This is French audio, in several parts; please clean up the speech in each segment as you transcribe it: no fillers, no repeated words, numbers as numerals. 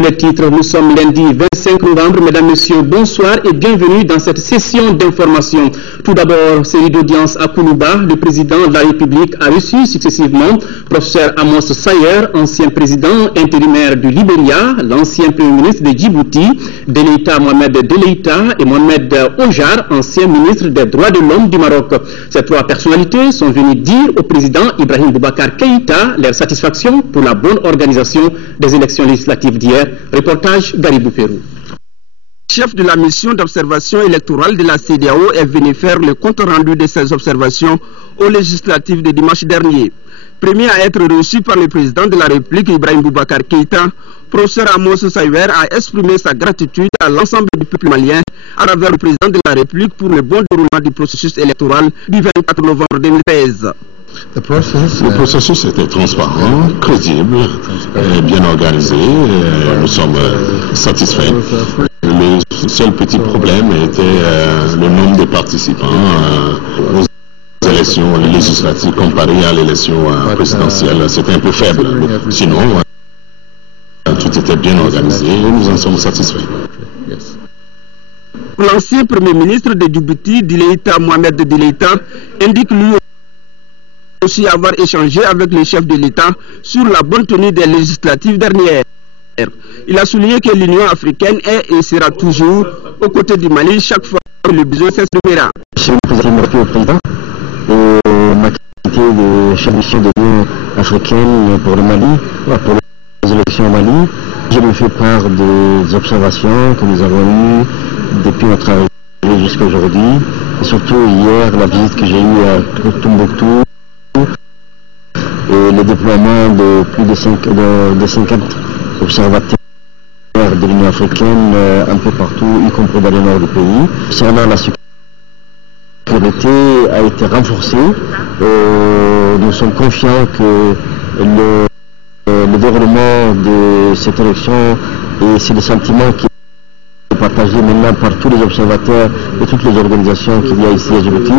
Les titres, nous sommes lundi 25 novembre. Mesdames, Messieurs, bonsoir et bienvenue dans cette session d'information. Tout d'abord, série d'audience à Koulouba. Le président de la République a reçu successivement professeur Amos Sayer, ancien président intérimaire du Libéria, l'ancien premier ministre de Djibouti, Deleïta Mohamed Deleïta et Mohamed Ojar, ancien ministre des droits de l'homme du Maroc. Ces trois personnalités sont venues dire au président Ibrahim Boubacar Keïta leur satisfaction pour la bonne organisation des élections législatives d'hier. Reportage Garibou Pérou. Chef de la mission d'observation électorale de la CEDEAO est venu faire le compte-rendu de ses observations aux législatives de dimanche dernier. Premier à être reçu par le président de la République, Ibrahim Boubacar Keïta, professeur Amos Sayer a exprimé sa gratitude à l'ensemble du peuple malien à travers le président de la République pour le bon déroulement du processus électoral du 24 novembre 2013. Le processus était transparent, crédible, bien organisé. Nous sommes satisfaits. Le seul petit problème était le nombre de participants aux élections législatives comparé à l'élection présidentielle. C'était un peu faible. Sinon, tout était bien organisé et nous en sommes satisfaits. L'ancien premier ministre de Djibouti, Deleïta Mohamed Deleïta, indique lui aussi avoir échangé avec le chef de l'État sur la bonne tenue des législatives dernières. Il a souligné que l'Union africaine est et sera toujours aux côtés du Mali chaque fois que le besoin s'exprimera. Je me présente au président et ma qualité de chef de mission de l'Union africaine pour le Mali, pour les élections au Mali. Je me fais part des observations que nous avons eues depuis notre arrivée jusqu'à aujourd'hui, et surtout hier la visite que j'ai eue à Tombouctou et le déploiement de plus de 50 observateurs de l'Union africaine un peu partout, y compris dans le nord du pays. Concernant la sécurité a été renforcée. Nous sommes confiants que le déroulement de cette élection, et c'est le sentiment qui est partagé maintenant par tous les observateurs et toutes les organisations qu'il y a ici à Djibouti.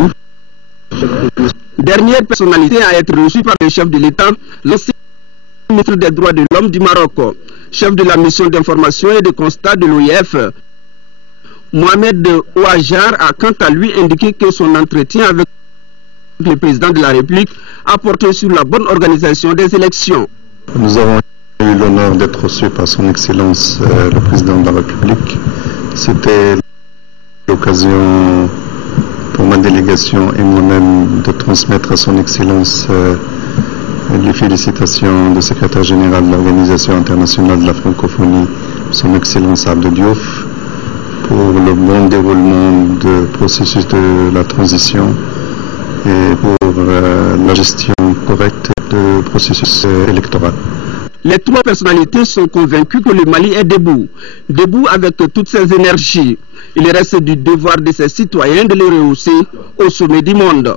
Dernière personnalité à être reçue par le chef de l'État, l'ancien ministre des droits de l'homme du Maroc, chef de la mission d'information et de constat de l'OIF, Mohamed Ouajar a quant à lui indiqué que son entretien avec le président de la République a porté sur la bonne organisation des élections. Nous avons eu l'honneur d'être reçus par son Excellence le président de la République. C'était l'occasion pour ma délégation et moi-même de transmettre à son Excellence les félicitations du secrétaire général de l'Organisation internationale de la francophonie, son Excellence Abdou Diouf, pour le bon déroulement du processus de la transition et pour la gestion correcte du processus électoral. Les trois personnalités sont convaincues que le Mali est debout avec toutes ses énergies. Il reste du devoir de ses citoyens de le rehausser au sommet du monde.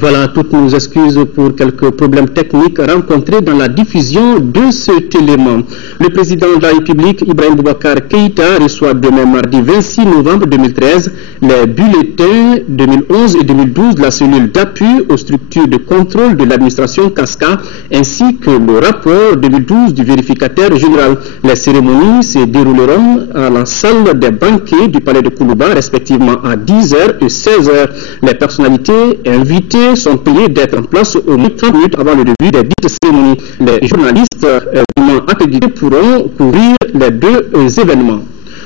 Voilà, toutes nos excuses pour quelques problèmes techniques rencontrés dans la diffusion de cet élément. Le président de la République, Ibrahim Boubacar Keïta, reçoit demain mardi 26 novembre 2013 les bulletins 2011 et 2012 de la cellule d'appui aux structures de contrôle de l'administration CASCA, ainsi que le rapport 2012 du vérificateur général. Les cérémonies se dérouleront à la salle des banquets du palais de Koulouba, respectivement à 10h et 16h. Les personnalités invitées sont payés d'être en place au moins 30 minutes avant le début des dites cérémonies. Les journalistes accrédités pourront couvrir les deux événements.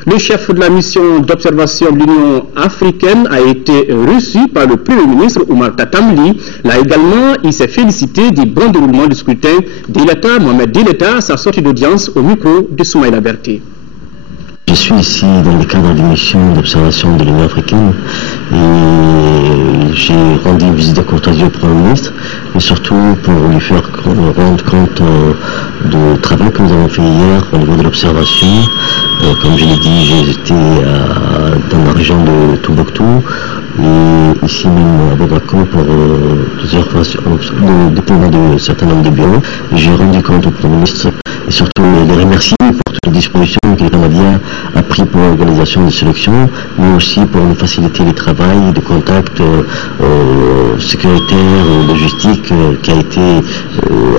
Le chef de la mission d'observation de l'Union africaine a été reçu par le Premier ministre Oumar Tatamli. Là également, il s'est félicité du bon déroulement du scrutin. Deleïta Mohamed Deleïta à sa sortie d'audience au micro de Soumaïla Berté. Je suis ici dans le cadre d'une mission d'observation de l'Union africaine et j'ai rendu une visite de courtoisie au Premier ministre, mais surtout pour lui faire rendre compte du travail que nous avons fait hier au niveau de l'observation. Comme je l'ai dit, j'ai été dans la région de Tombouctou et ici même à Bamako pour plusieurs fois le déploiement de certains nombres de bureaux. J'ai rendu compte au Premier ministre et surtout les remercier pour toutes les dispositions que le Canadien a pris pour l'organisation des sélections, mais aussi pour nous faciliter le travail de contact sécuritaire, logistique qui a été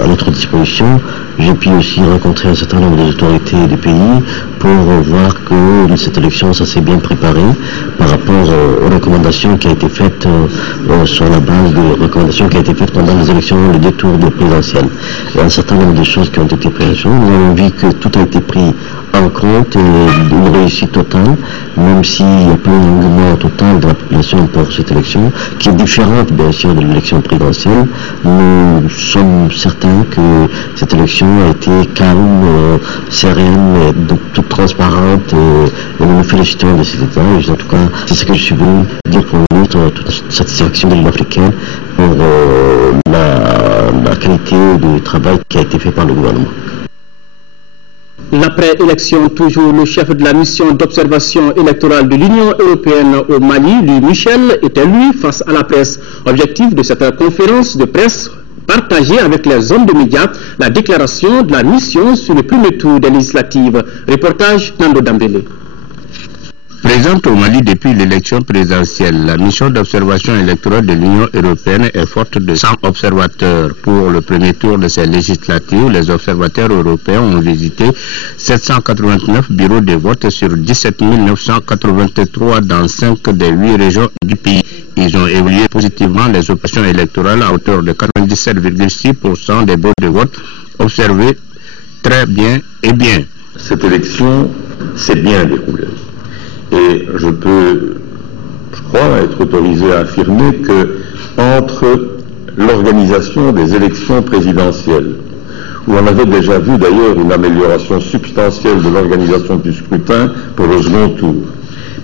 à notre disposition. J'ai pu aussi rencontrer un certain nombre d'autorités du pays pour voir que cette élection, ça s'est bien préparé par rapport aux recommandations qui ont été faites sur la base de recommandations qui ont été faites pendant les élections, les 2 tours de présidentielles. Il y a un certain nombre de choses qui ont été prises. Nous avons vu que tout a été pris en compte, une réussite totale, même s'il n'y a pas un engouement total de la population pour cette élection, qui est différente bien sûr de l'élection présidentielle. Nous sommes certains que cette élection a été calme, sereine, et toute transparente, et nous nous félicitons de cet état. En tout cas, c'est ce que je suis venu dire pour nous, toute satisfaction de l'Union africaine pour la qualité du travail qui a été fait par le gouvernement. L'après-élection, toujours le chef de la mission d'observation électorale de l'Union européenne au Mali, Louis Michel, était lui face à la presse. Objectif de cette conférence de presse, partager avec les hommes de médias la déclaration de la mission sur le premier tour des législatives. Reportage Nando Dambélé. Présente au Mali depuis l'élection présidentielle, la mission d'observation électorale de l'Union européenne est forte de 100 observateurs. Pour le premier tour de ces législatives, les observateurs européens ont visité 789 bureaux de vote sur 17 983 dans 5 des 8 régions du pays. Ils ont évalué positivement les opérations électorales à hauteur de 97,6% des bureaux de vote observés très bien et bien. Cette élection s'est bien déroulée. Et je crois, être autorisé à affirmer que entre l'organisation des élections présidentielles, où on avait déjà vu d'ailleurs une amélioration substantielle de l'organisation du scrutin pour le second tour,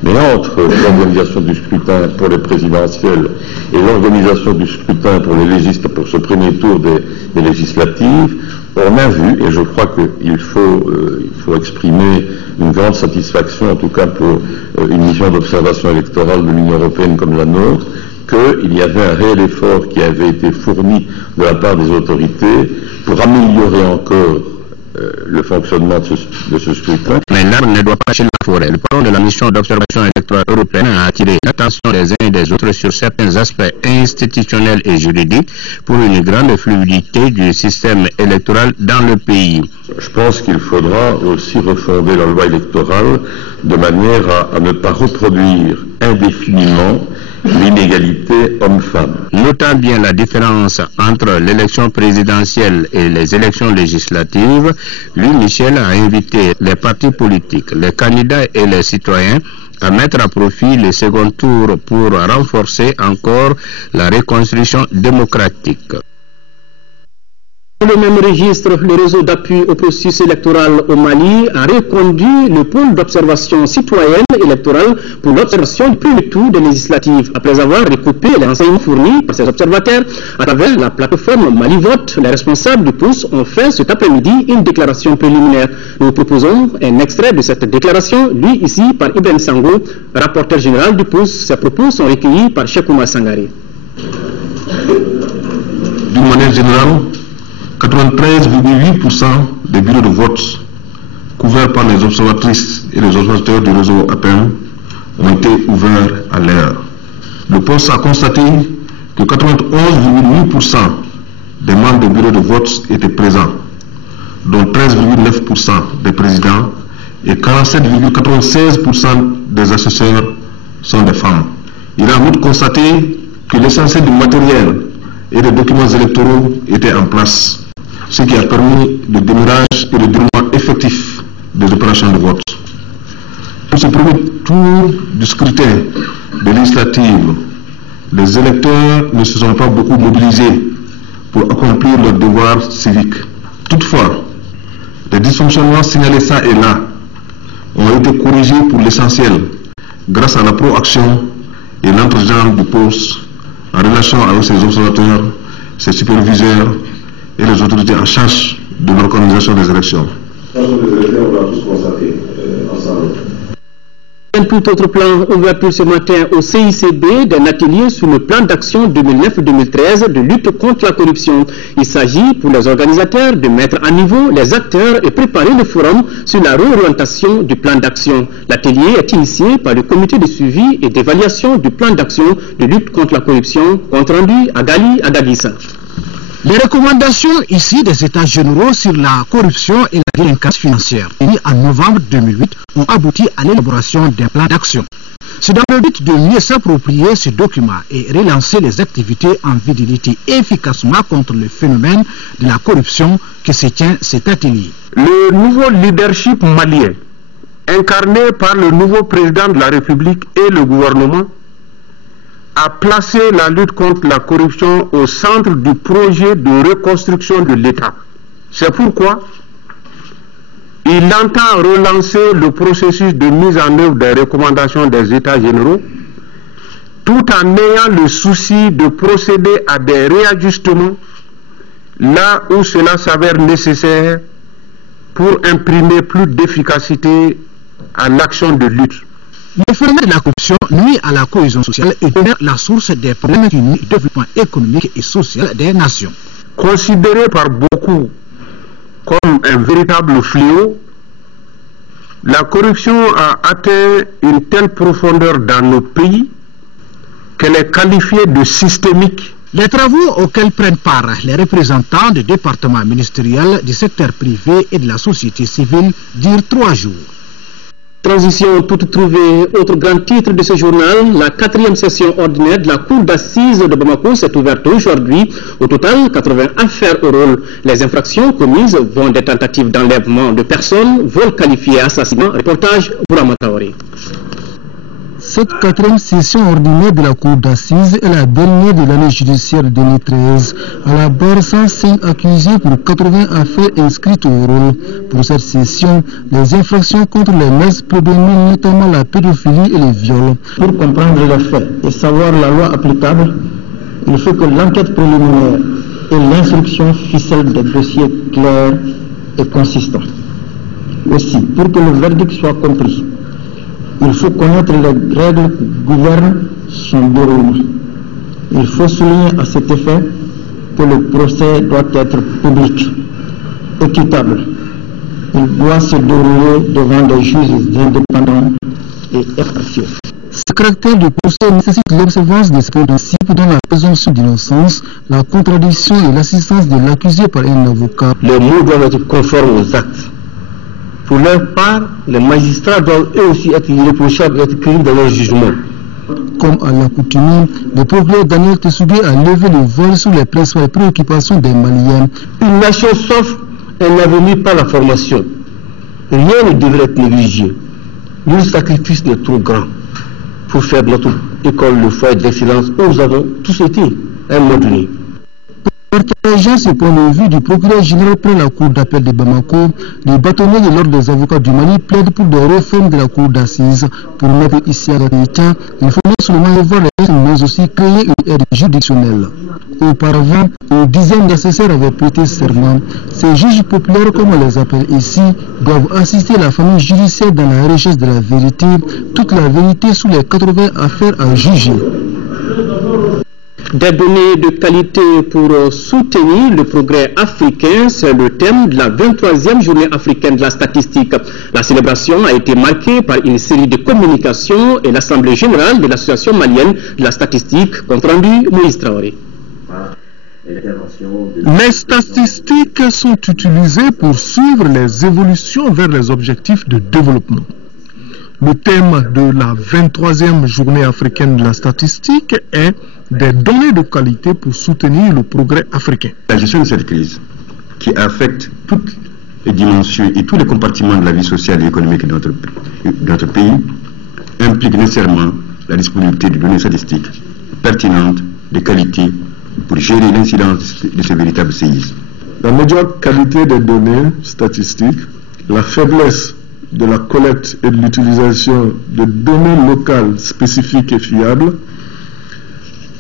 mais entre l'organisation du scrutin pour les présidentielles et l'organisation du scrutin pour ce premier tour des législatives, on a vu, et je crois qu'il faut exprimer une grande satisfaction, en tout cas pour une mission d'observation électorale de l'Union européenne comme la nôtre, qu'il y avait un réel effort qui avait été fourni de la part des autorités pour améliorer encore le fonctionnement de ce scrutin. Mais l'arbre ne doit pas cacher la forêt. Le patron de la mission d'observation électorale européenne a attiré l'attention des uns et des autres sur certains aspects institutionnels et juridiques pour une grande fluidité du système électoral dans le pays. Je pense qu'il faudra aussi refonder la loi électorale de manière à ne pas reproduire indéfiniment l'inégalité homme-femme. Notant bien la différence entre l'élection présidentielle et les élections législatives, Louis Michel a invité les partis politiques, les candidats et les citoyens à mettre à profit le second tour pour renforcer encore la reconstruction démocratique. Dans le même registre, le réseau d'appui au processus électoral au Mali a reconduit le pôle d'observation citoyenne électorale pour l'observation du premier tour des législatives. Après avoir recoupé les renseignements fournis par ces observateurs à travers la plateforme Mali Vote, les responsables du POUS ont fait cet après-midi une déclaration préliminaire. Nous proposons un extrait de cette déclaration, lu ici par Ibrahim Sango, rapporteur général du POUS. Ces propos sont recueillis par Chekouma Sangare. D'une manière générale, 93,8% des bureaux de vote couverts par les observatrices et les observateurs du réseau APM ont été ouverts à l'heure. Le poste a constaté que 91,8% des membres des bureaux de vote étaient présents, dont 13,9% des présidents et 47,96% des assesseurs sont des femmes. Il a en outre constaté que l'essentiel du matériel et des documents électoraux étaient en place, ce qui a permis le démarrage et le déroulement effectif des opérations de vote. Pour ce premier tour du scrutin des législatives, les électeurs ne se sont pas beaucoup mobilisés pour accomplir leur devoir civique. Toutefois, les dysfonctionnements signalés ça et là ont été corrigés pour l'essentiel grâce à la proaction et l'entregent du poste en relation avec ses observateurs, ses superviseurs et les autorités en charge de l'organisation des élections. Un tout autre plan ouverture ce matin au CICB d'un atelier sur le plan d'action 2009-2013 de lutte contre la corruption. Il s'agit pour les organisateurs de mettre à niveau les acteurs et préparer le forum sur la réorientation du plan d'action. L'atelier est initié par le comité de suivi et d'évaluation du plan d'action de lutte contre la corruption, compte rendu à Gali Agadissa. Les recommandations ici des États généraux sur la corruption et la délinquance financière, émis en novembre 2008, ont abouti à l'élaboration d'un plan d'action. C'est dans le but de mieux s'approprier ce document et relancer les activités en vue de lutter efficacement contre le phénomène de la corruption que se tient cet atelier. Le nouveau leadership malien, incarné par le nouveau président de la République et le gouvernement, a placé la lutte contre la corruption au centre du projet de reconstruction de l'État. C'est pourquoi il entend relancer le processus de mise en œuvre des recommandations des États généraux, tout en ayant le souci de procéder à des réajustements là où cela s'avère nécessaire pour imprimer plus d'efficacité à l'action de lutte. Le phénomène de la corruption nuit à la cohésion sociale et demeure la source des problèmes qui nuisent au développement économique et social des nations. Considéré par beaucoup comme un véritable fléau, la corruption a atteint une telle profondeur dans nos pays qu'elle est qualifiée de systémique. Les travaux auxquels prennent part les représentants des départements ministériels, du secteur privé et de la société civile durent 3 jours. Transition toute trouvée, autre grand titre de ce journal, la 4e session ordinaire de la Cour d'assises de Bamako s'est ouverte aujourd'hui. Au total, 80 affaires au rôle. Les infractions commises vont des tentatives d'enlèvement de personnes, vol qualifié assassinat. Reportage Bourama Traoré. Cette 4e session ordinaire de la Cour d'assises est la dernière de l'année judiciaire 2013. À la barre, 105 accusés pour 80 affaires inscrites au rôle. Pour cette session, les infractions contre les mœurs prédominent notamment la pédophilie et les viols. Pour comprendre les faits et savoir la loi applicable, il faut que l'enquête préliminaire et l'instruction ficellent des dossiers clairs et consistants. Aussi, pour que le verdict soit compris, il faut connaître les règles qui gouvernent son déroulement. Il faut souligner à cet effet que le procès doit être public, équitable. Il doit se dérouler devant des juges indépendants et impartiaux. Ce caractère de procès nécessite l'observance des principes dans la présomption d'innocence, la contradiction et l'assistance de l'accusé par un avocat. Les mots doivent être conformes aux actes. Pour leur part, les magistrats doivent eux aussi être irréprochables et être crédibles dans leur jugement. Comme à l'accoutumée, le procureur Daniel Tessoubé a levé le voile sur les principales préoccupations des Maliens. Une nation s'offre un avenir par la formation. Rien ne devrait être négligé. Le sacrifice n'est trop grand pour faire de notre école le foyer d'excellence où nous avons tous été à un moment donné. Partageant ce point de vue du procureur général près la Cour d'appel de Bamako, les bâtonniers de l'ordre des avocats du Mali plaident pour des réformes de la Cour d'assises. Pour mettre ici à l'État, il faut non seulement revoir les règles, mais aussi créer une aide juridictionnelle. Auparavant, une dizaine d'assesseurs avaient prêté serment. Ces juges populaires, comme on les appelle ici, doivent assister la famille judiciaire dans la recherche de la vérité, toute la vérité sous les 80 affaires à juger. Des données de qualité pour soutenir le progrès africain, c'est le thème de la 23e journée africaine de la statistique. La célébration a été marquée par une série de communications et l'Assemblée générale de l'Association malienne de la statistique, compte rendu Moïse Traoré. Les statistiques sont utilisées pour suivre les évolutions vers les objectifs de développement. Le thème de la 23e journée africaine de la statistique est des données de qualité pour soutenir le progrès africain. La gestion de cette crise qui affecte toutes les dimensions et tous les compartiments de la vie sociale et économique de notre pays implique nécessairement la disponibilité de données statistiques pertinentes, de qualité, pour gérer l'incidence de ce véritable séisme. La médiocre qualité des données statistiques, la faiblesse de la collecte et de l'utilisation de données locales spécifiques et fiables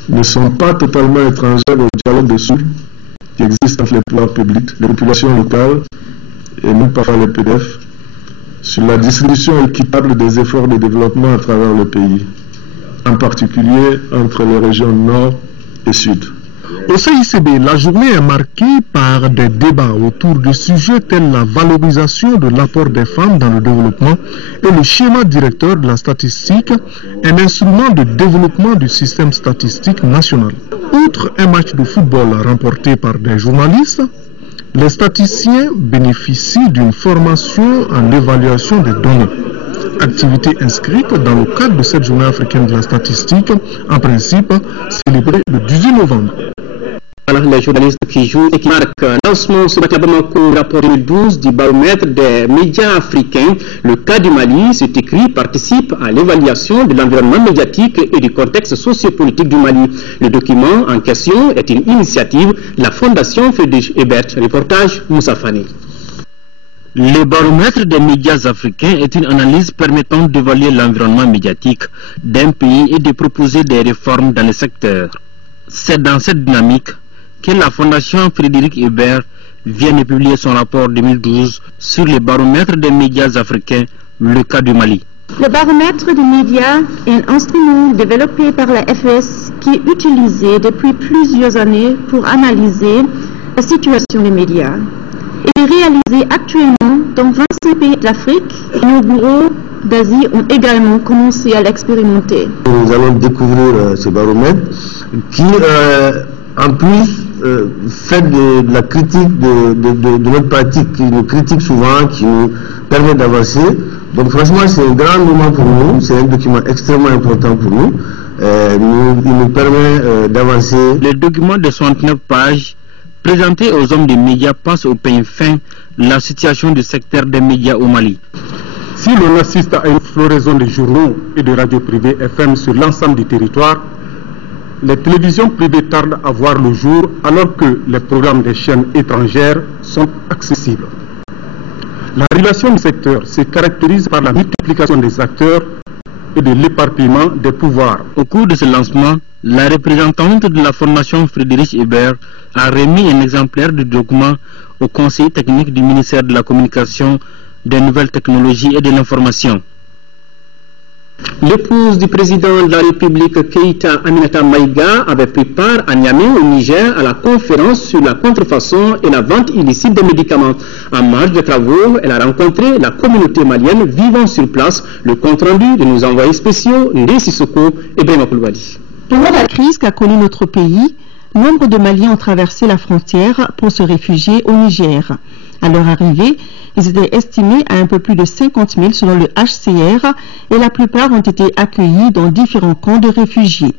ne sont pas totalement étrangères au dialogue de sourds qui existe entre les pouvoirs publics, les populations locales et même parfois les PDF sur la distribution équitable des efforts de développement à travers le pays, en particulier entre les régions nord et sud. Au CICB, la journée est marquée par des débats autour de sujets tels la valorisation de l'apport des femmes dans le développement et le schéma directeur de la statistique, un instrument de développement du système statistique national. Outre un match de football remporté par des journalistes, les statisticiens bénéficient d'une formation en évaluation des données. Activité inscrite dans le cadre de cette journée africaine de la statistique, en principe célébrée le 18 novembre. Voilà les journalistes qui jouent et qui marquent. Lancement ce matin à Bamako, rapport 2012 du baromètre des médias africains. Le cas du Mali, c'est écrit, participe à l'évaluation de l'environnement médiatique et du contexte sociopolitique du Mali. Le document en question est une initiative de la Fondation Friedrich Ebert. Reportage Moussa Fani. Le baromètre des médias africains est une analyse permettant d'évaluer l'environnement médiatique d'un pays et de proposer des réformes dans le secteur. C'est dans cette dynamique que la Fondation Friedrich Ebert vient de publier son rapport 2012 sur le baromètre des médias africains, le cas du Mali. Le baromètre des médias est un instrument développé par la FES qui est utilisé depuis plusieurs années pour analyser la situation des médias. Il est réalisé actuellement dans 26 pays d'Afrique et nos bureaux d'Asie ont également commencé à l'expérimenter. Nous allons découvrir ce baromètre qui, en plus, fait de la critique de notre pratique, qui nous critique souvent, qui nous permet d'avancer. Donc franchement, c'est un grand moment pour nous, c'est un document extrêmement important pour nous. Il nous permet d'avancer. Le document de 69 pages présenté aux hommes des médias passe au peigne fin la situation du secteur des médias au Mali. Si l'on assiste à une floraison de journaux et de radios privées FM sur l'ensemble du territoire, les télévisions privées tardent à voir le jour alors que les programmes des chaînes étrangères sont accessibles. La relation du secteur se caractérise par la multiplication des acteurs et de l'éparpillement des pouvoirs. Au cours de ce lancement, la représentante de la Fondation Friedrich Ebert a remis un exemplaire du document au conseiller technique du ministère de la Communication, des Nouvelles Technologies et de l'Information. L'épouse du président de la République, Keïta Aminata Maïga, avait pris part à Niamey, au Niger, à la conférence sur la contrefaçon et la vente illicite des médicaments. En marge des travaux, elle a rencontré la communauté malienne vivant sur place. Le compte-rendu de nos envoyés spéciaux, Ndé Sissoko et Brema Koulibaly. Pendant la crise qu'a connue notre pays, nombre de Maliens ont traversé la frontière pour se réfugier au Niger. À leur arrivée, ils étaient estimés à un peu plus de 50 000 selon le HCR et la plupart ont été accueillis dans différents camps de réfugiés.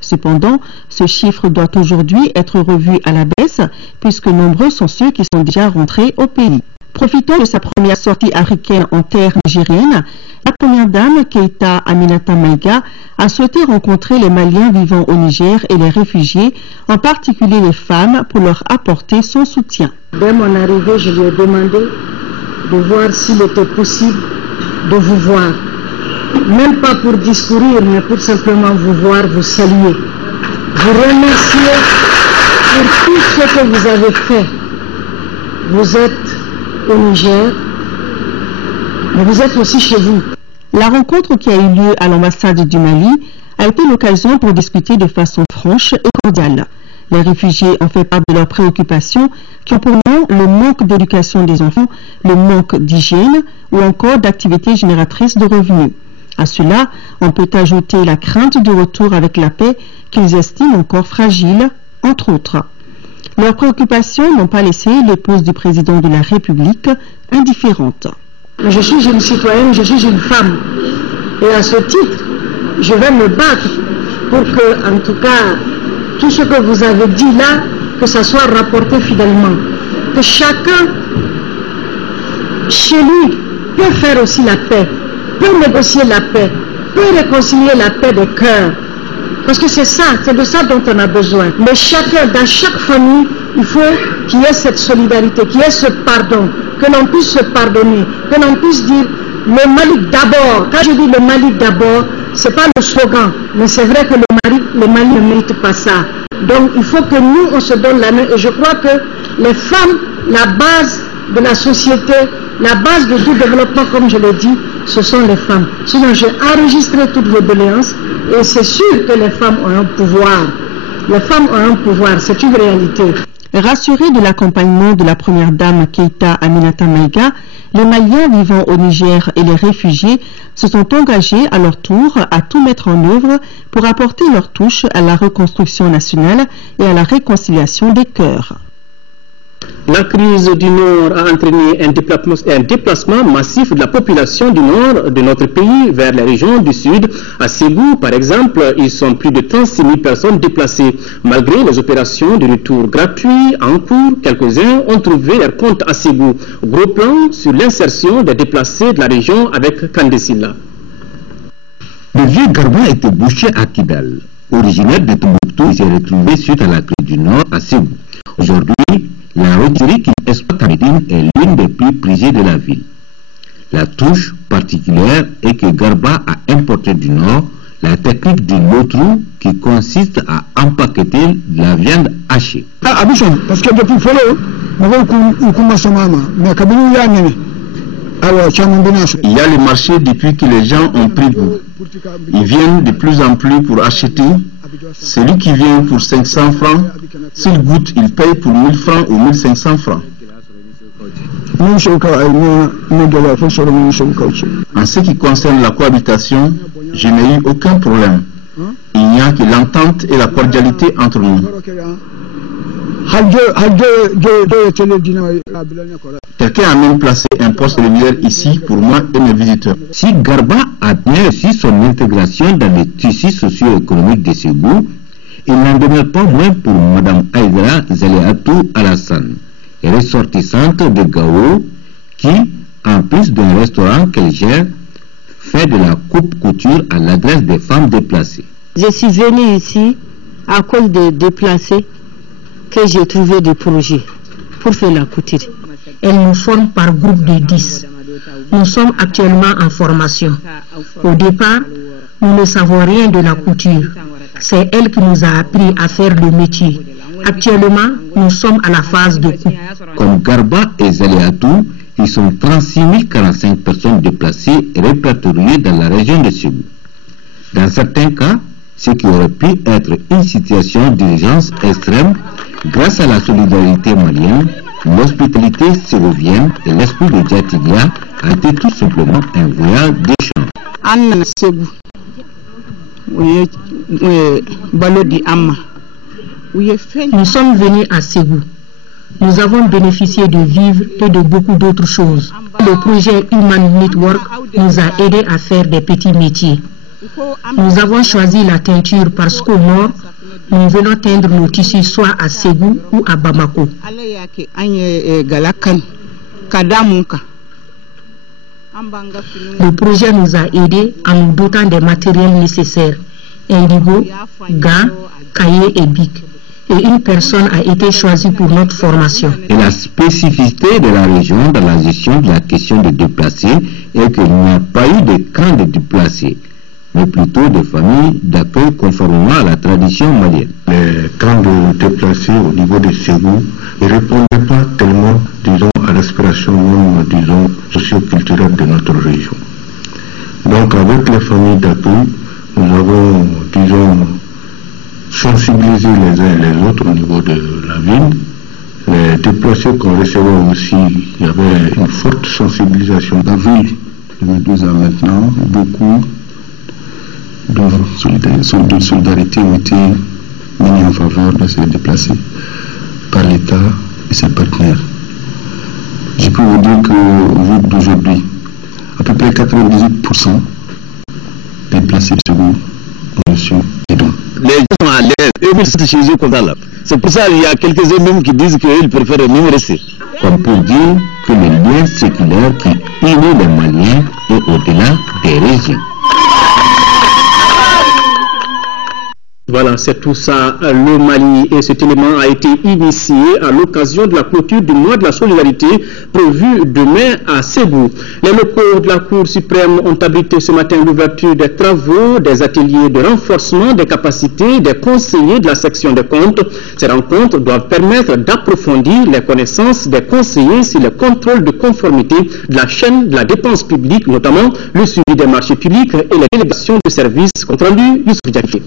Cependant, ce chiffre doit aujourd'hui être revu à la baisse puisque nombreux sont ceux qui sont déjà rentrés au pays. Profitant de sa première sortie africaine en terre nigérienne, la première dame, Keïta Aminata Maïga, a souhaité rencontrer les Maliens vivant au Niger et les réfugiés, en particulier les femmes, pour leur apporter son soutien. Dès mon arrivée, je lui ai demandé de voir s'il était possible de vous voir. Même pas pour discourir, mais pour simplement vous voir, vous saluer. Vous remercier pour tout ce que vous avez fait. Vous êtes au Niger, mais vous êtes aussi chez vous. La rencontre qui a eu lieu à l'ambassade du Mali a été l'occasion pour discuter de façon franche et cordiale. Les réfugiés ont fait part de leurs préoccupations qui ont pour nom le manque d'éducation des enfants, le manque d'hygiène ou encore d'activités génératrices de revenus. À cela, on peut ajouter la crainte du retour avec la paix qu'ils estiment encore fragile, entre autres. Leurs préoccupations n'ont pas laissé l'épouse du président de la République indifférente. Je suis une citoyenne, je suis une femme. Et à ce titre, je vais me battre pour que, en tout cas, tout ce que vous avez dit là, que ça soit rapporté fidèlement. Que chacun, chez lui, peut faire aussi la paix, peut négocier la paix, peut réconcilier la paix des cœurs. Parce que c'est ça, c'est de ça dont on a besoin. Mais chacun, dans chaque famille, il faut qu'il y ait cette solidarité, qu'il y ait ce pardon, que l'on puisse se pardonner, que l'on puisse dire le Mali d'abord. Quand je dis le Mali d'abord, c'est pas le slogan, mais c'est vrai que le Mali ne mérite pas ça. Donc il faut que nous, on se donne la main. Et je crois que les femmes, la base de la société, la base de tout développement, comme je l'ai dit, ce sont les femmes. Sinon, j'ai enregistré toutes vos doléances et c'est sûr que les femmes ont un pouvoir. Les femmes ont un pouvoir, c'est une réalité. Rassurés de l'accompagnement de la première dame Keïta Aminata Maïga, les Maliens vivant au Niger et les réfugiés se sont engagés à leur tour à tout mettre en œuvre pour apporter leur touche à la reconstruction nationale et à la réconciliation des cœurs. La crise du Nord a entraîné un déplacement massif de la population du Nord de notre pays vers les régions du Sud. À Ségou, par exemple, ils sont plus de 36 000 personnes déplacées. Malgré les opérations de retour gratuits en cours, quelques-uns ont trouvé leur compte à Ségou. Gros plan sur l'insertion des déplacés de la région avec Kandesila. Le vieux Garba était bouché à Kidal. Originaire de Tombouctou, il s'est retrouvé suite à la crise du Nord à Ségou. Aujourd'hui, la rôtisserie qu'il exploite à Médine est l'une des plus prisées de la ville. La touche particulière est que Garba a importé du Nord la technique du lotrou qui consiste à empaqueter la viande hachée. Il y a le marché depuis que les gens ont pris goût. Ils viennent de plus en plus pour acheter. Celui qui vient pour 500 francs, s'il goûte, il paye pour 1000 francs ou 1500 francs. En ce qui concerne la cohabitation, je n'ai eu aucun problème. Il n'y a que l'entente et la cordialité entre nous. Quelqu'un a même placé un poste de lumière ici pour moi et mes visiteurs. Si Garba a bien réussi son intégration dans le tissu socio-économique de Ségou, il n'en demeure pas moins pour Mme Aïdra Zaleatou Alassane, ressortissante de Gao, qui, en plus d'un restaurant qu'elle gère, fait de la coupe-couture à l'adresse des femmes déplacées. Je suis venue ici à cause des déplacés que j'ai trouvé des projets pour faire la couture. Elle nous forme par groupe de 10. Nous sommes actuellement en formation. Au départ, nous ne savons rien de la couture. C'est elle qui nous a appris à faire le métier. Actuellement, nous sommes à la phase de coupe. Comme Garba et Zaleatou, ils sont 36 045 personnes déplacées et répertoriées dans la région de Ségou. Dans certains cas, ce qui aurait pu être une situation d'urgence extrême, grâce à la solidarité malienne, l'hospitalité ségovienne et l'esprit de Djatilia a été tout simplement un voyage d'échange. Nous sommes venus à Ségou. Nous avons bénéficié de vivres et de beaucoup d'autres choses. Le projet Human Network nous a aidés à faire des petits métiers. Nous avons choisi la teinture parce qu'au nord, nous venons teindre nos tissus soit à Ségou ou à Bamako. Le projet nous a aidés en nous dotant des matériels nécessaires, indigo, gants, cahiers et bics. Et une personne a été choisie pour notre formation. Et la spécificité de la région dans la gestion de la question des déplacés est qu'il n'y a pas eu de camps de déplacés, mais plutôt des familles d'accueil conformément à la tradition malienne. Les camps de déplacés au niveau de Ségou ne répondaient pas tellement, disons, à l'aspiration même, disons, socio-culturelle de notre région. Donc, avec les familles d'accueil, nous avons, disons, sensibilisé les uns et les autres au niveau de la ville. Les déplacés qu'on recevait aussi, il y avait une forte sensibilisation. La ville, depuis 12 ans maintenant, beaucoup de solidarité ont été mises en faveur de ces déplacés par l'État et ses partenaires. Je peux vous dire qu'au jour d'aujourd'hui, à peu près 98% des déplacés de Ségou ont reçu des dons. Les gens sont à l'aise, eux ils sont chez eux contents là. C'est pour ça qu'il y a quelques-uns même qui disent qu'ils préfèrent même rester. On peut dire que le lien séculaire qui unit les Maliens est au-delà des régions. Voilà, c'est tout ça, le Mali. Et cet élément a été initié à l'occasion de la clôture du mois de la solidarité prévu demain à Ségou. Les locaux de la Cour suprême ont abrité ce matin l'ouverture des travaux, des ateliers de renforcement des capacités des conseillers de la section des comptes. Ces rencontres doivent permettre d'approfondir les connaissances des conseillers sur le contrôle de conformité de la chaîne de la dépense publique, notamment le suivi des marchés publics et les délégations de services. Compte rendu, Youssouf Diaké.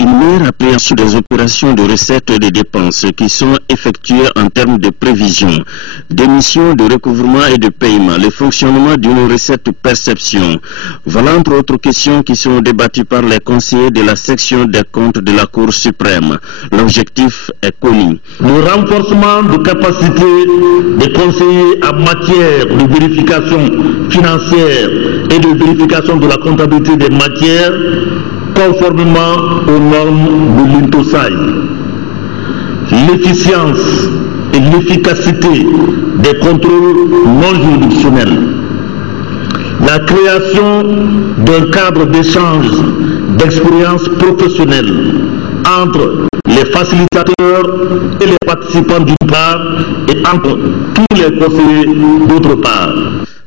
Une meilleure appréhension des opérations de recettes et de dépenses qui sont effectuées en termes de prévision, d'émissions, de recouvrement et de paiement, le fonctionnement d'une recette perception. Voilà entre autres questions qui sont débattues par les conseillers de la section des comptes de la Cour suprême. L'objectif est connu. Le renforcement de capacités des conseillers en matière de vérification financière et de vérification de la comptabilité des matières conformément aux normes de l'INTOSAI. L'efficience et l'efficacité des contrôles non juridictionnels. La création d'un cadre d'échange d'expériences professionnelles entre les facilitateurs et les participants d'une part et entre tous les conseillers d'autre part.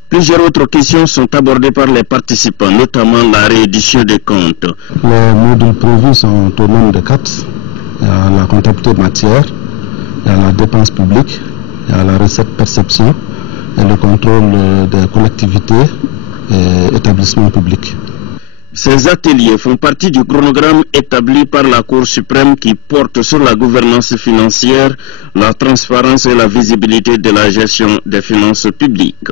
Plusieurs autres questions sont abordées par les participants, notamment la réédition des comptes. Les modules prévus sont au nombre de 4. Il y a la comptabilité matière, il y a la dépense publique, il y a la recette perception et le contrôle des collectivités et établissements publics. Ces ateliers font partie du chronogramme établi par la Cour suprême qui porte sur la gouvernance financière, la transparence et la visibilité de la gestion des finances publiques.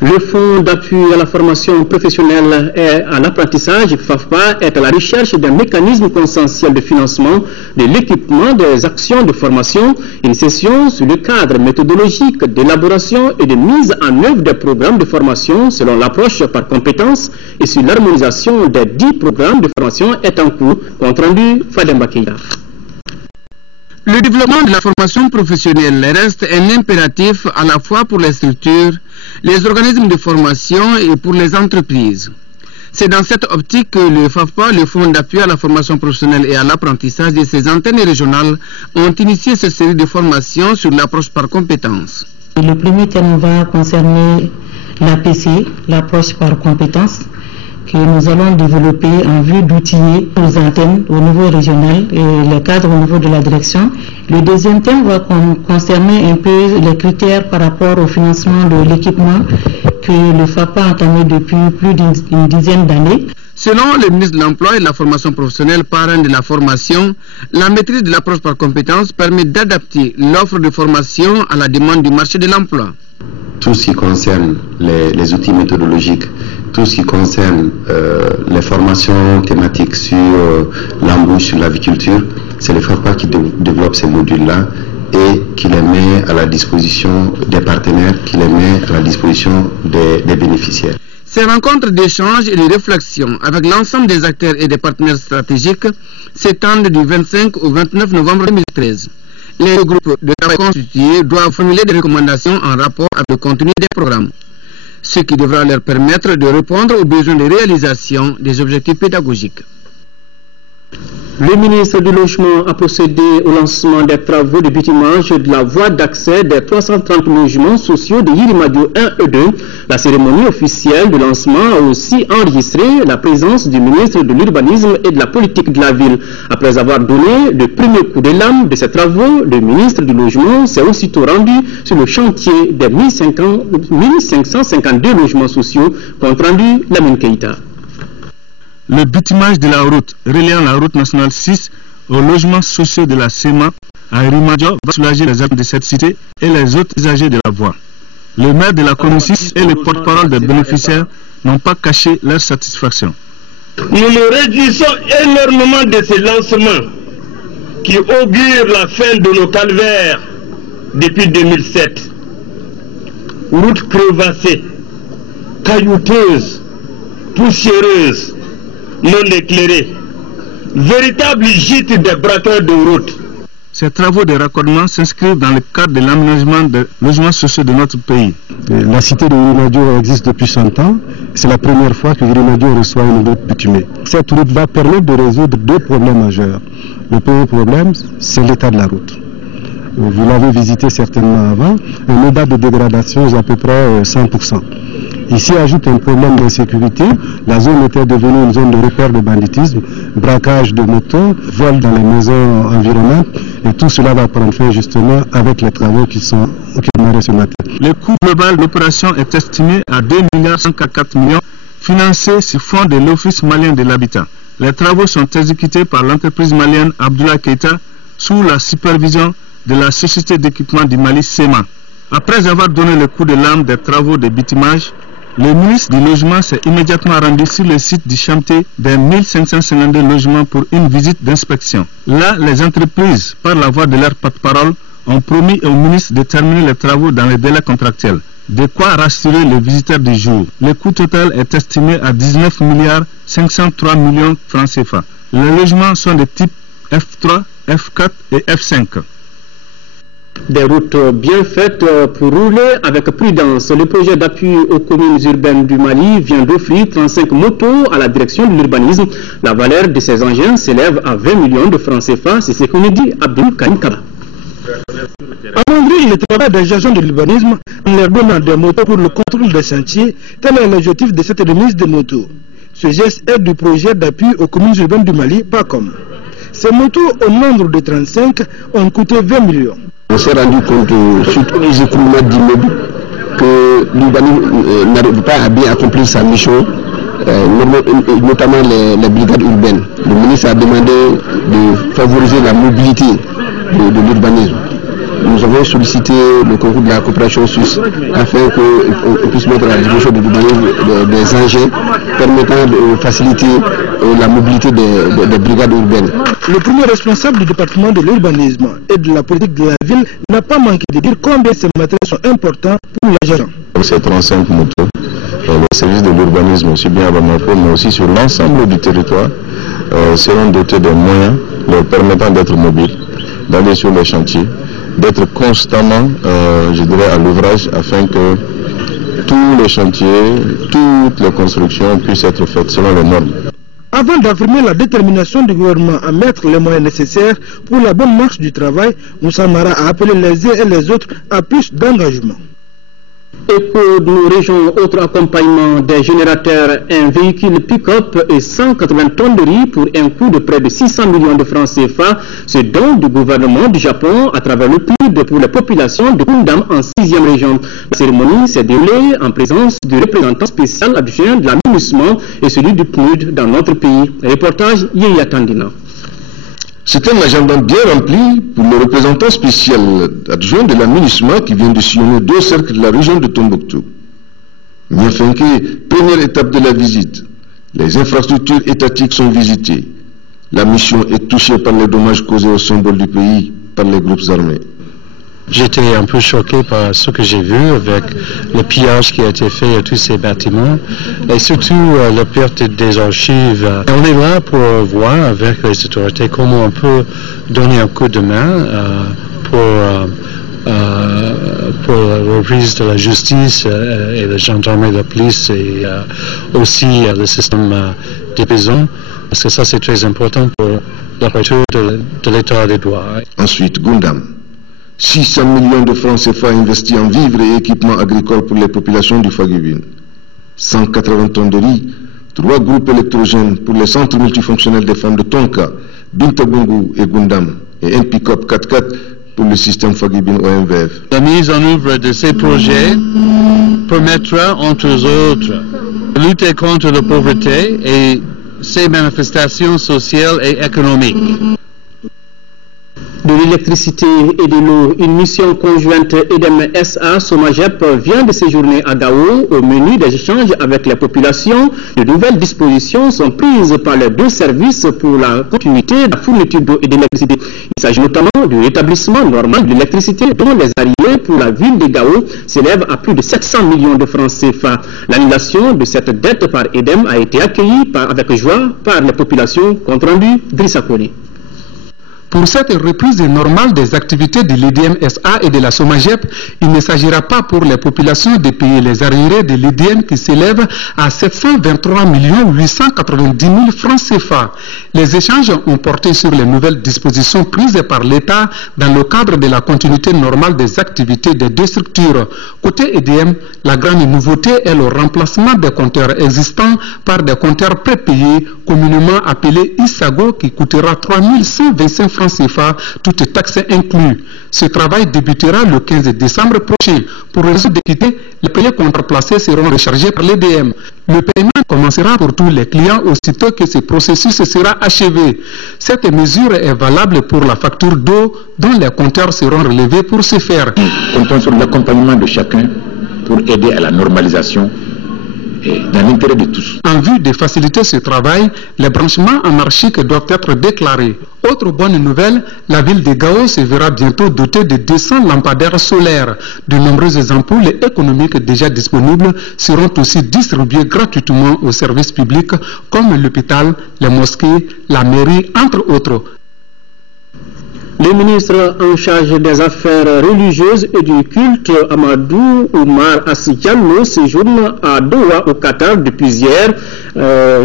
Le Fonds d'appui à la formation professionnelle et à l'apprentissage, FAFPA, est à la recherche d'un mécanisme consensuel de financement de l'équipement des actions de formation, une session sur le cadre méthodologique d'élaboration et de mise en œuvre des programmes de formation selon l'approche par compétences et sur l'harmonisation des 10 programmes de formation est en cours. Compte rendu, Fadem Bakeya. Le développement de la formation professionnelle reste un impératif à la fois pour les structures, les organismes de formation et pour les entreprises. C'est dans cette optique que le FAFPA, le Fonds d'appui à la formation professionnelle et à l'apprentissage de ses antennes régionales, ont initié cette série de formations sur l'approche par compétences. Le premier thème va concerner l'APC, l'approche par compétences, que nous allons développer en vue d'outiller nos antennes au niveau régional et les cadres au niveau de la direction. Le deuxième thème va concerner un peu les critères par rapport au financement de l'équipement que le FAFPA a entamé depuis plus d'une dizaine d'années. Selon le ministre de l'Emploi et de la formation professionnelle, parrain de la formation, la maîtrise de l'approche par compétences permet d'adapter l'offre de formation à la demande du marché de l'emploi. Tout ce qui concerne les outils méthodologiques, tout ce qui concerne les formations thématiques sur l'embauche, sur l'aviculture, c'est le FAFPA qui développe ces modules-là et qui les met à la disposition des partenaires, qui les met à la disposition des bénéficiaires. Ces rencontres d'échange et de réflexion avec l'ensemble des acteurs et des partenaires stratégiques s'étendent du 25 au 29 novembre 2013. Les groupes de travail constitués doivent formuler des recommandations en rapport avec le contenu des programmes, ce qui devra leur permettre de répondre aux besoins de réalisation des objectifs pédagogiques. Le ministre du Logement a procédé au lancement des travaux de bitumage de la voie d'accès des 330 logements sociaux de Yirimadio 1 et 2. La cérémonie officielle de lancement a aussi enregistré la présence du ministre de l'Urbanisme et de la Politique de la Ville. Après avoir donné le premier coup de lame de ces travaux, le ministre du Logement s'est aussitôt rendu sur le chantier des 1552 logements sociaux, compte rendu Lamine Keïta. Le bitumage de la route reliant la route nationale 6 aux logements sociaux de la SEMA à Yirimadio va soulager les habitants de cette cité et les autres usagers de la voie. Le maire de la commune 6 et le porte-parole des bénéficiaires n'ont pas caché leur satisfaction. Nous nous réjouissons énormément de ce lancement qui augure la fin de nos calvaires depuis 2007. Route crevassée, caillouteuse, poussiéreuse, non éclairés, véritable gîte des braqueurs de route. Ces travaux de raccordement s'inscrivent dans le cadre de l'aménagement des logements sociaux de notre pays. La cité de Yirimadio existe depuis 100 ans. C'est la première fois que Yirimadio reçoit une route bitumée. Cette route va permettre de résoudre deux problèmes majeurs. Le premier problème, c'est l'état de la route. Vous l'avez visité certainement avant. Un état de dégradation est à peu près 100%. Ici ajoute un problème d'insécurité. La zone était devenue une zone de repère de banditisme, braquage de motos, vol dans les maisons environnantes. Et tout cela va prendre fin justement avec les travaux qui démarrés ce matin. Le coût global de l'opération est estimé à 2,144 milliards financés sur fonds de l'Office malien de l'habitat. Les travaux sont exécutés par l'entreprise malienne Abdoulaye Keita sous la supervision de la Société d'équipement du Mali SEMA. Après avoir donné le coup de lame des travaux de bitumage, le ministre du Logement s'est immédiatement rendu sur le site du chantier des 1552 logements pour une visite d'inspection. Là, les entreprises, par la voix de leur porte-parole, ont promis au ministre de terminer les travaux dans les délais contractuels. De quoi rassurer les visiteurs du jour. Le coût total est estimé à 19 milliards 503 millions de francs CFA. Les logements sont de type F3, F4 et F5. Des routes bien faites pour rouler avec prudence. Le projet d'appui aux communes urbaines du Mali vient d'offrir 35 motos à la direction de l'urbanisme. La valeur de ces engins s'élève à 20 millions de francs CFA. C'est ce que nous dit Abdul Karim Kaba. Amendrir le travail des agents de l'urbanisme en leur donnant des motos pour le contrôle des chantiers, tel est l'objectif de cette remise de motos. Ce geste est du projet d'appui aux communes urbaines du Mali, PACOM. Ces motos, au nombre de 35, ont coûté 20 millions. On s'est rendu compte sur tous les écoulements d'immeubles que l'urbanisme n'arrive pas à bien accomplir sa mission, notamment les brigades urbaines. Le ministre a demandé de favoriser la mobilité de l'urbanisme. Nous avons sollicité le concours de la coopération suisse afin qu'on puisse mettre à la disposition de l'urbanisme des engins permettant de faciliter la mobilité des brigades urbaines. Le premier responsable du département de l'urbanisme et de la politique de la ville n'a pas manqué de dire combien ces matériels sont importants pour les agents. Ces 35 motos, le service de l'urbanisme, aussi bien à Bamako, mais aussi sur l'ensemble du territoire, seront dotés de moyens leur permettant d'être mobiles, d'aller sur les chantiers, d'être constamment, je dirais, à l'ouvrage afin que tous les chantiers, toutes les constructions puissent être faites selon les normes. Avant d'affirmer la détermination du gouvernement à mettre les moyens nécessaires pour la bonne marche du travail, Moussa Mara a appelé les uns et les autres à plus d'engagement. Et pour nos régions, autre accompagnement des générateurs, un véhicule pick-up et 180 tonnes de riz pour un coût de près de 600 millions de francs CFA. Ce don du gouvernement du Japon à travers le PNUD pour la population de Gundam en 6e région. La cérémonie s'est déroulée en présence du représentant spécial adjoint de la MINUSMA et celui du PNUD dans notre pays. Reportage Yéya Tandina. C'est un agenda bien rempli pour le représentant spécial adjoint de la MINUSMA qui vient de sillonner 2 cercles de la région de Tombouctou. Niafinké, première étape de la visite. Les infrastructures étatiques sont visitées. La mission est touchée par les dommages causés au symbole du pays par les groupes armés. J'étais un peu choqué par ce que j'ai vu avec le pillage qui a été fait à tous ces bâtiments et surtout la perte des archives. On est là pour voir avec les autorités comment on peut donner un coup de main pour la reprise de la justice et la gendarmerie, la police et aussi le système des prisons, parce que ça c'est très important pour l'ouverture de l'état des droits. Ensuite, Gundam. 600 millions de francs CFA investis en vivres et équipements agricoles pour les populations du Fagubin. 180 tonnes de riz, 3 groupes électrogènes pour les centres multifonctionnels des femmes de Tonka, Bintabungu et Gundam, et un pick-up 4x4 pour le système Fagubin OMVF. La mise en œuvre de ces projets permettra, entre autres, de lutter contre la pauvreté et ses manifestations sociales et économiques. De l'électricité et de l'eau, une mission conjointe EDEM-SA Somagep vient de séjourner à Gao. Au menu des échanges avec les populations, de nouvelles dispositions sont prises par les 2 services pour la continuité de la fourniture d'eau et d'électricité. Il s'agit notamment du rétablissement normal de l'électricité dont les arriérés pour la ville de Gao s'élèvent à plus de 700 millions de francs CFA. L'annulation de cette dette par EDEM a été accueillie avec joie par les populations. Compte rendu Drissa Kone. Pour cette reprise normale des activités de l'EDM-SA et de la SOMAGEP, il ne s'agira pas pour les populations de payer les arriérés de l'EDM qui s'élèvent à 723 890 000 francs CFA. Les échanges ont porté sur les nouvelles dispositions prises par l'État dans le cadre de la continuité normale des activités des 2 structures. Côté EDM, la grande nouveauté est le remplacement des compteurs existants par des compteurs prépayés, communément appelés ISAGO, qui coûtera 3 125 francs CFA, toutes taxes incluses. Ce travail débutera le 15 décembre prochain. Pour résoudre d'équité, les payés contreplacés seront rechargés par l'EDM. Le paiement commencera pour tous les clients aussitôt que ce processus sera achevé. Cette mesure est valable pour la facture d'eau dont les compteurs seront relevés pour ce faire. Comptons sur l'accompagnement de chacun pour aider à la normalisation et dans l'intérêt de tous. En vue de faciliter ce travail, les branchements anarchiques doivent être déclarés. Autre bonne nouvelle, la ville de Gao se verra bientôt dotée de 200 lampadaires solaires. De nombreuses ampoules économiques déjà disponibles seront aussi distribuées gratuitement aux services publics comme l'hôpital, les mosquées, la mairie, entre autres. Le ministre en charge des affaires religieuses et du culte, Amadou Oumar Assi-Diallo, séjourne à Doha, au Qatar, depuis hier,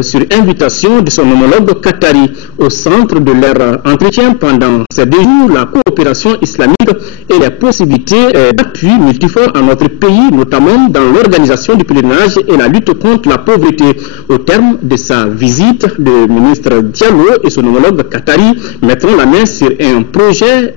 sur invitation de son homologue qatari. Au centre de leur entretien pendant ces 2 jours, la coopération islamique et les possibilités d'appui multiforme à notre pays, notamment dans l'organisation du pèlerinage et la lutte contre la pauvreté. Au terme de sa visite, le ministre Diallo et son homologue qatari mettront la main sur un projet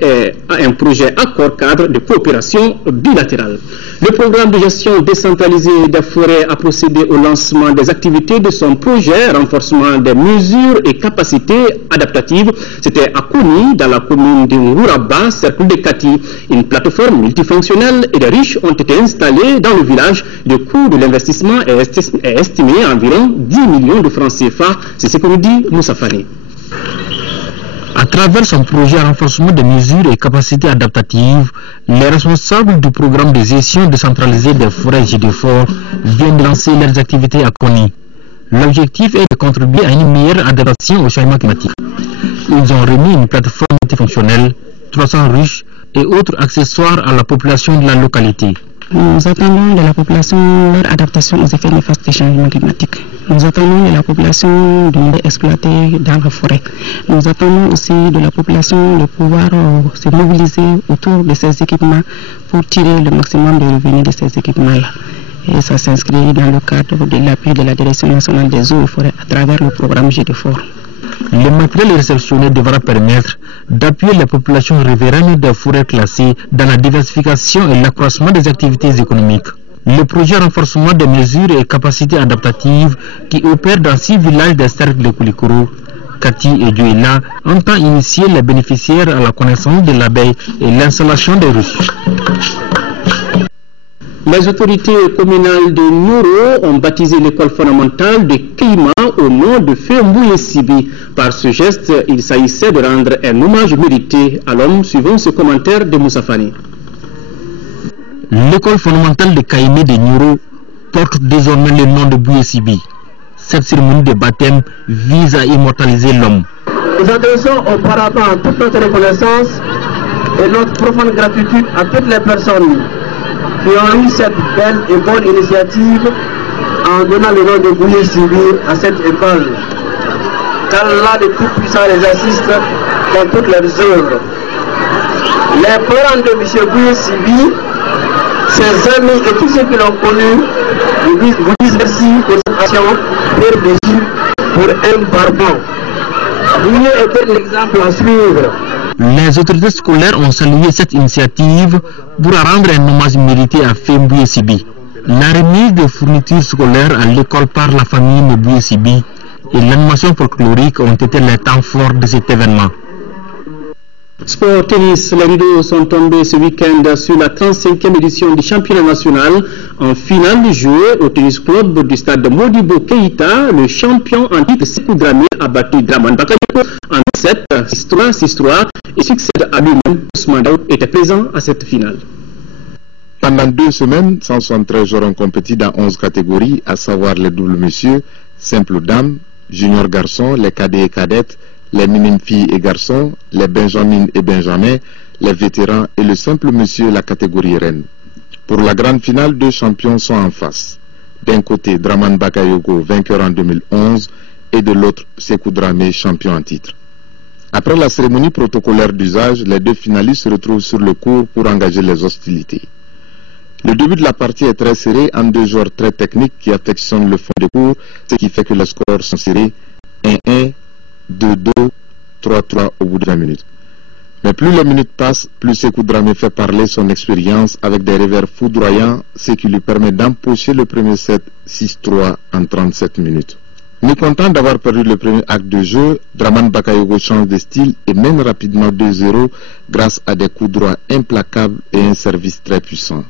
accord cadre de coopération bilatérale. Le programme de gestion décentralisée des forêts a procédé au lancement des activités de son projet renforcement des mesures et capacités adaptatives. C'était à Koni, dans la commune de Ngouraba, cercle de Kati. Une plateforme multifonctionnelle et de riches ont été installées dans le village. Le coût de l'investissement est estimé à environ 10 millions de francs CFA. C'est ce que nous dit Moussa Fani. À travers son projet renforcement des mesures et capacités adaptatives, les responsables du programme de gestion décentralisée des forêts GDFOR viennent de lancer leurs activités à Koni. L'objectif est de contribuer à une meilleure adaptation au changement climatique. Ils ont remis une plateforme multifonctionnelle, 300 ruches et autres accessoires à la population de la localité. Nous attendons de la population leur adaptation aux effets néfastes du changement climatique. Nous attendons de la population de exploiter dans la forêt. Nous attendons aussi de la population de pouvoir se mobiliser autour de ces équipements pour tirer le maximum de revenus de ces équipements-là. Et ça s'inscrit dans le cadre de l'appui de la Direction nationale des eaux et forêts à travers le programme GDFOR. Le matériel réceptionné devra permettre d'appuyer les populations riveraines des forêts classées dans la diversification et l'accroissement des activités économiques. Le projet renforcement des mesures et capacités adaptatives qui opère dans 6 villages des cercles de Koulikoro, Kati et Djouila entend initier les bénéficiaires à la connaissance de l'abeille et l'installation des ruches. Les autorités communales de Nioro ont baptisé l'école fondamentale de Keima au nom de Feu Mbouye Sibi. Par ce geste, il s'agissait de rendre un hommage mérité à l'homme, suivant ce commentaire de Moussa Fani. L'école fondamentale de Kaïmé de Nioro porte désormais le nom de Mbouye Sibi. Cette cérémonie de baptême vise à immortaliser l'homme. Nous adressons auparavant toute notre reconnaissance et notre profonde gratitude à toutes les personnes qui ont eu cette belle et bonne initiative en donnant le nom de Mbouye Sibi à cette école. Qu'Allah de Tout-Puissant les assiste dans toutes leurs œuvres. Les parents de M. Mbouye Sibi, ses amis et tous ceux qui l'ont connu, vous disent merci pour cette action pour Béjil, pour un barbon. Mbouye était l'exemple à suivre. Les autorités scolaires ont salué cette initiative pour rendre un hommage mérité à Feu Mbouye Sibi. La remise de fournitures scolaires à l'école par la famille Mbouye Sibi et l'animation folklorique ont été les temps forts de cet événement. Sport tennis, les rideaux sont tombés ce week-end sur la 35e édition du championnat national. En finale jouée au tennis club du stade de Modibo Keïta, le champion en titre Sékou Dramé a battu Draman Bakayoko en 7, 6-3, 6-3 et succède à lui-même. Ousmane Daoud était présent à cette finale. Pendant 2 semaines, 173 joueurs ont compétit dans 11 catégories, à savoir les doubles messieurs, simple dames, junior garçons, les cadets et cadettes, les minimes filles et garçons, les benjamines et benjamins, les vétérans et le simple monsieur, la catégorie reine. Pour la grande finale, 2 champions sont en face. D'un côté, Draman Bakayoko, vainqueur en 2011, et de l'autre, Sékou Dramé, champion en titre. Après la cérémonie protocolaire d'usage, les 2 finalistes se retrouvent sur le court pour engager les hostilités. Le début de la partie est très serré en 2 joueurs très techniques qui affectionnent le fond de cours, ce qui fait que les scores sont serrés 1-1, 2-2, 3-3 au bout de 20 minutes. Mais plus les minutes passent, plus Sékou Dramé fait parler son expérience avec des revers foudroyants, ce qui lui permet d'empocher le premier set 6-3 en 37 minutes. Mécontent d'avoir perdu le premier acte de jeu, Dramane Bakayoko change de style et mène rapidement 2-0 grâce à des coups droits implacables et un service très puissant.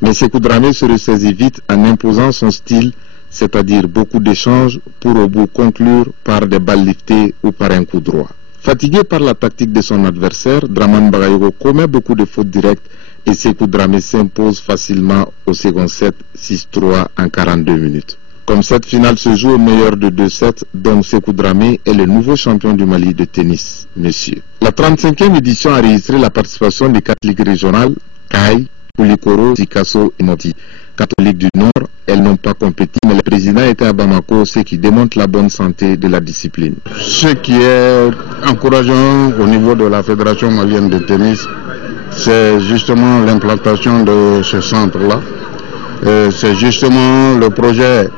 Mais Sékou Dramé se ressaisit vite en imposant son style, c'est-à-dire beaucoup d'échanges pour au bout conclure par des balles liftées ou par un coup droit. Fatigué par la tactique de son adversaire, Dramane Bakayoko commet beaucoup de fautes directes et Sékou Dramé s'impose facilement au second set 6-3 en 42 minutes. Comme cette finale se joue au meilleur de 2 sets, dont Sékou Dramé est le nouveau champion du Mali de tennis, monsieur. La 35e édition a enregistré la participation des 4 ligues régionales, CAI, Koulikoro, Sikasso et Moti. Catholiques du Nord, elles n'ont pas compétit, mais le président était à Bamako, ce qui démontre la bonne santé de la discipline. Ce qui est encourageant au niveau de la Fédération malienne de tennis, c'est justement l'implantation de ce centre-là. C'est justement le projet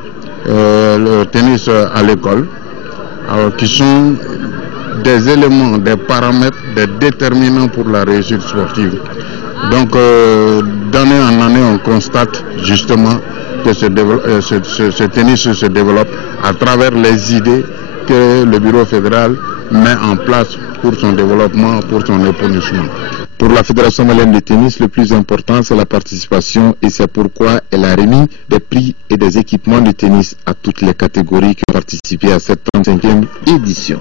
le tennis à l'école, qui sont des éléments, des paramètres, des déterminants pour la réussite sportive. Donc d'année en année, on constate justement que ce tennis se développe à travers les idées que le bureau fédéral met en place pour son développement, pour son épanouissement. Pour la Fédération malienne de tennis, le plus important, c'est la participation et c'est pourquoi elle a remis des prix et des équipements de tennis à toutes les catégories qui ont participé à cette 35e édition.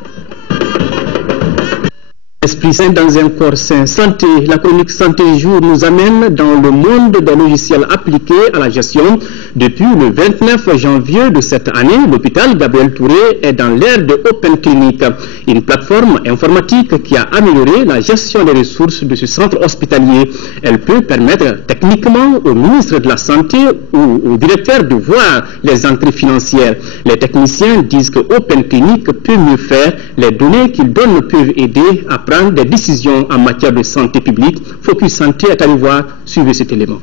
Esprit sain dans un corps sain. Santé, la chronique Santé Jour nous amène dans le monde des logiciels appliqués à la gestion. Depuis le 29 janvier de cette année, l'hôpital Gabriel Touré est dans l'ère de Open Clinic, une plateforme informatique qui a amélioré la gestion des ressources de ce centre hospitalier. Elle peut permettre techniquement au ministre de la Santé ou au directeur de voir les entrées financières. Les techniciens disent que Open Clinic peut mieux faire. Les données qu'ils donnent peuvent aider à prendre des décisions en matière de santé publique. Focus Santé est allé voir, suivez cet élément.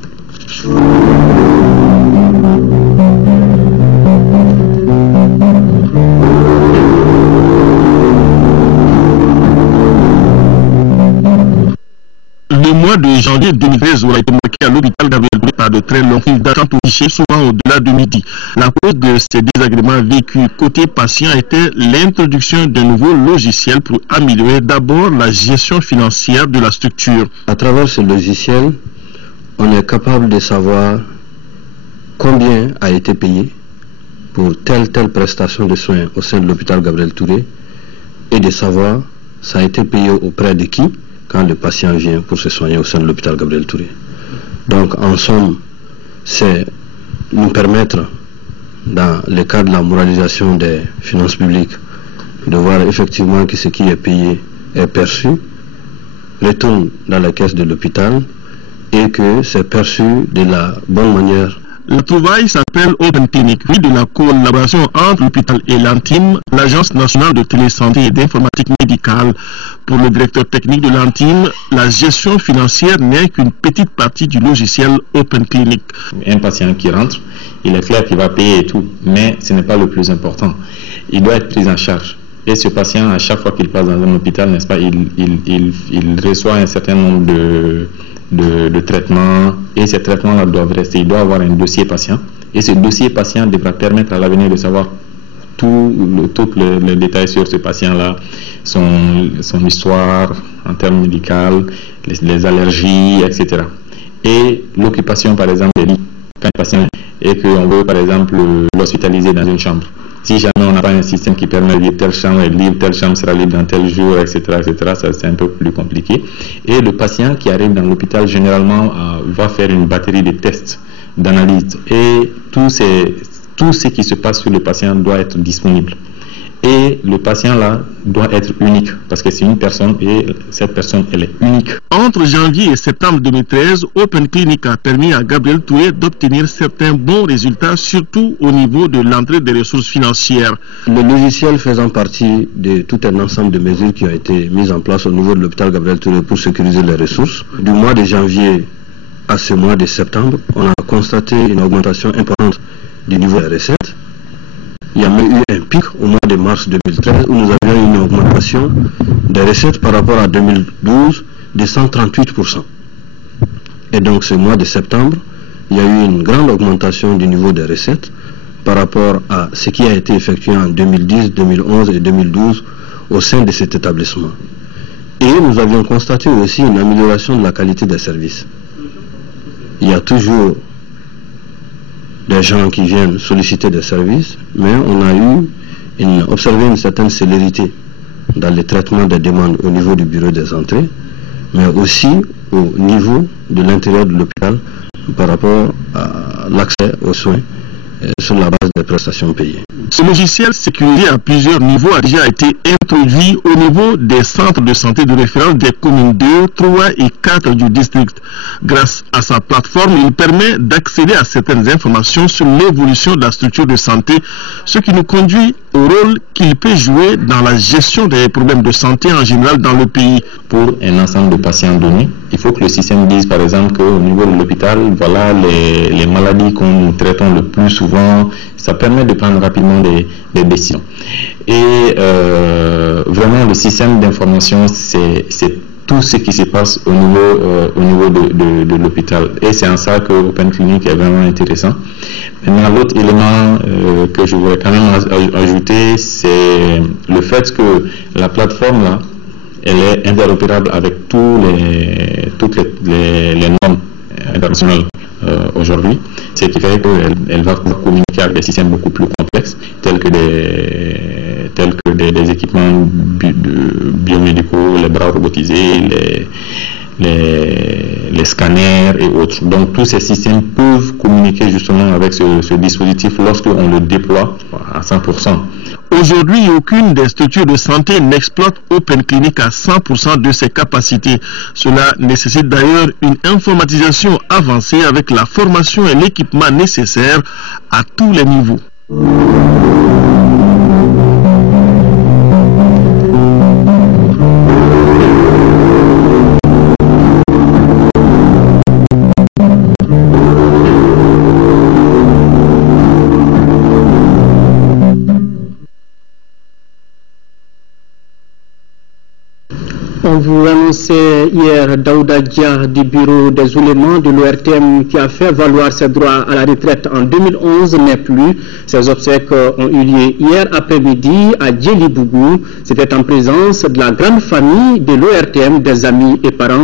Le mois de janvier 2013 aura été marqué à l'hôpital Gabriel Touré par de très longues files d'attente pour guichet, souvent au-delà de midi. La cause de ces désagréments vécus côté patient était l'introduction d'un nouveau logiciel pour améliorer d'abord la gestion financière de la structure. À travers ce logiciel, on est capable de savoir combien a été payé pour telle prestation de soins au sein de l'hôpital Gabriel Touré et de savoir ça a été payé auprès de qui quand le patient vient pour se soigner au sein de l'hôpital Gabriel Touré. Donc en somme, c'est nous permettre, dans le cadre de la moralisation des finances publiques, de voir effectivement que ce qui est payé est perçu, retourne dans la caisse de l'hôpital et que c'est perçu de la bonne manière. La trouvaille s'appelle Open Clinic, fruit de la collaboration entre l'hôpital et l'Antime, l'Agence nationale de télésanté et d'informatique médicale. Pour le directeur technique de l'Antime, la gestion financière n'est qu'une petite partie du logiciel Open Clinic. Un patient qui rentre, il est clair qu'il va payer et tout, mais ce n'est pas le plus important. Il doit être pris en charge. Et ce patient, à chaque fois qu'il passe dans un hôpital, n'est-ce pas, il reçoit un certain nombre de traitements, et ces traitements-là doivent rester. Il doit avoir un dossier patient, et ce dossier patient devra permettre à l'avenir de savoir tout le détail sur ce patient-là, son histoire en termes médicaux, les allergies, etc. Et l'occupation, par exemple, des lits, quand un patient et qu'on veut, par exemple, l'hospitaliser dans une chambre. Si jamais on n'a pas un système qui permet de dire telle chambre est libre, telle chambre sera libre dans tel jour, etc., ça c'est un peu plus compliqué. Et le patient qui arrive dans l'hôpital, généralement, va faire une batterie de tests, d'analyse. Et tout ce qui se passe sur le patient doit être disponible. Et le patient là doit être unique, parce que c'est une personne et cette personne elle est unique. Entre janvier et septembre 2013, Open Clinic a permis à Gabriel Touré d'obtenir certains bons résultats, surtout au niveau de l'entrée des ressources financières. Le logiciel faisant partie de tout un ensemble de mesures qui ont été mises en place au niveau de l'hôpital Gabriel Touré pour sécuriser les ressources, du mois de janvier à ce mois de septembre, on a constaté une augmentation importante du niveau des recettes. il y a même eu un pic au mois de mars 2013 où nous avions une augmentation des recettes par rapport à 2012 de 138%. Et donc ce mois de septembre, il y a eu une grande augmentation du niveau des recettes par rapport à ce qui a été effectué en 2010, 2011 et 2012 au sein de cet établissement. Et nous avions constaté aussi une amélioration de la qualité des services. Il y a toujours des gens qui viennent solliciter des services, mais on a observé une certaine célérité dans le traitement des demandes au niveau du bureau des entrées, mais aussi au niveau de l'intérieur de l'hôpital par rapport à l'accès aux soins sur la base des prestations payées. Ce logiciel sécurisé à plusieurs niveaux a déjà été introduit au niveau des centres de santé de référence des communes 2, 3 et 4 du district. Grâce à sa plateforme, il permet d'accéder à certaines informations sur l'évolution de la structure de santé, ce qui nous conduit au rôle qu'il peut jouer dans la gestion des problèmes de santé en général dans le pays. Pour un ensemble de patients donnés, il faut que le système dise par exemple qu'au niveau de l'hôpital, voilà les maladies que nous traitons le plus souvent. Ça permet de prendre rapidement des décisions. Et vraiment, le système d'information, c'est tout ce qui se passe au niveau de l'hôpital. Et c'est en ça que Open Clinic est vraiment intéressant. Maintenant, l'autre élément que je voudrais quand même ajouter, c'est le fait que la plateforme là, elle est interopérable avec toutes les normes internationales aujourd'hui, ce qui fait qu'elle va pouvoir communiquer avec des systèmes beaucoup plus complexes, tels que des équipements biomédicaux, les bras robotisés, les scanners et autres. Donc tous ces systèmes peuvent communiquer justement avec ce dispositif lorsqu'on le déploie à 100%. Aujourd'hui, aucune des structures de santé n'exploite Open Clinic à 100% de ses capacités. Cela nécessite d'ailleurs une informatisation avancée avec la formation et l'équipement nécessaires à tous les niveaux. On vous annonçait hier Daouda Dia du bureau des oulémas de l'ORTM qui a fait valoir ses droits à la retraite en 2011 n'est plus. Ces obsèques ont eu lieu hier après-midi à Djelibougou. C'était en présence de la grande famille de l'ORTM, des amis et parents